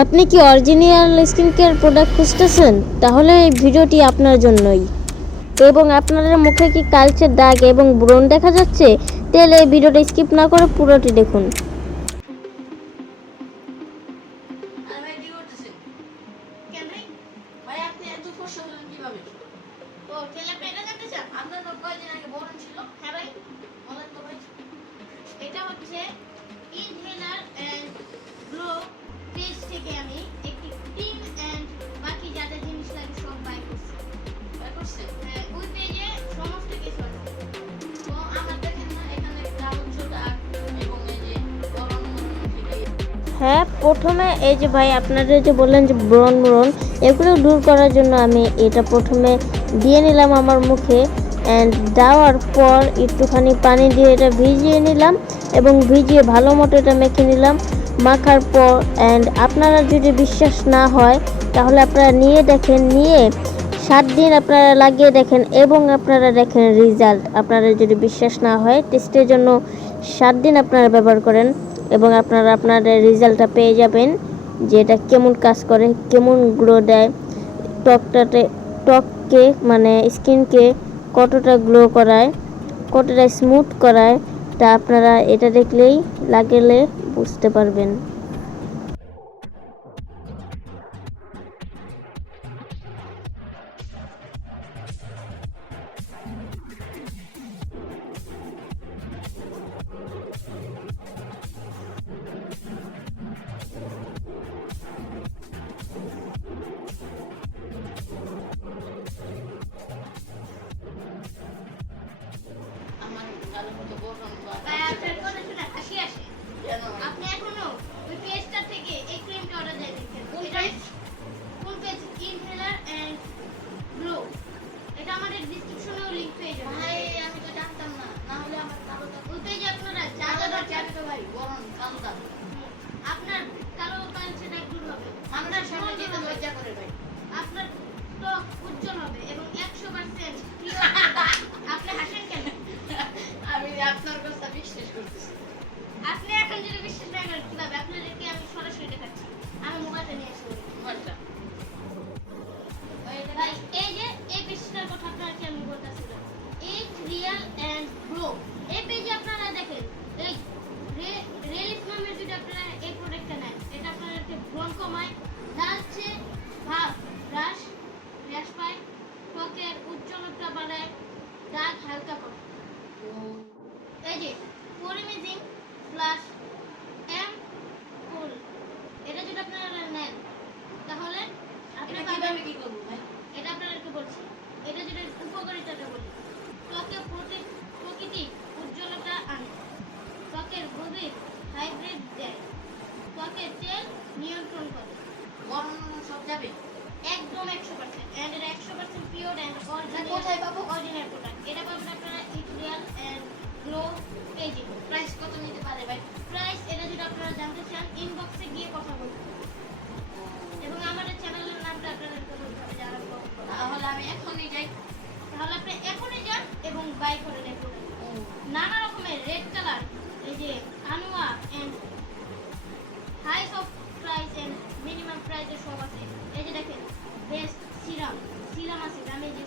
আপনি কি original skin care product খুঁজতেছেন? তাহলে এই ভিডিওটি আপনার জন্যই। এবং আপনাদের মুখে কি কালচে দাগ এবং ব্রণ দেখা যাচ্ছে? তাহলে এই ভিডিওটা স্কিপ না করে পুরোটি দেখুন। এটা জানতে থেকে আমি একটি টিম এন্ড বাকি যা যা জিনিস লাগে সব বাই করছি। করছেন হ্যাঁ, ওই পেজে সমস্ত কিছু আছে। তো আমার দেখেন না এখানে কাগজ দাগ এবং এই যে বরণ মরণ থেকে হ্যাঁ প্রথমে এই যে ভাই আপনারা যে বললেন যে ব্রণ ব্রণ এগুলো দূর করার জন্য আমি এটা প্রথমে দিয়ে নিলাম আমার মুখে অ্যান্ড দেওয়ার পর একটুখানি পানি দিয়ে এটা ভিজিয়ে নিলাম এবং ভিজিয়ে ভালো মতো এটা মেখে নিলাম। মাখার পর অ্যান্ড আপনারা যদি বিশ্বাস না হয়, তাহলে আপনারা নিয়ে দেখেন, নিয়ে সাত দিন আপনারা লাগিয়ে দেখেন এবং আপনারা দেখেন রেজাল্ট আপনারা যদি বিশ্বাস না হয় টেস্টের জন্য সাত দিন আপনারা ব্যবহার করেন এবং আপনারা আপনাদের রেজাল্টটা পেয়ে যাবেন, যে এটা কেমন কাজ করে, কেমন গ্লো দেয়, ত্বকটাতে, ত্বককে মানে স্কিনকে কতটা গ্লো করায়, কতটা স্মুথ করায়, তা আপনারা এটা দেখলেই লাগলে বুঝতে পারবেন। ভাই আপনার না হবে আমরা আপনার বাড়ায় দাগ হালকা করে। এই যে পরিমিজিং প্লাস বাই করে নেব। নানা রকমের রেড কালার এই যে আনুয়া and highest of price and minimum প্রাইসের সব আছে। এই যে দেখেন বেস্ট সিরাম সিরাম আছে, দামে যে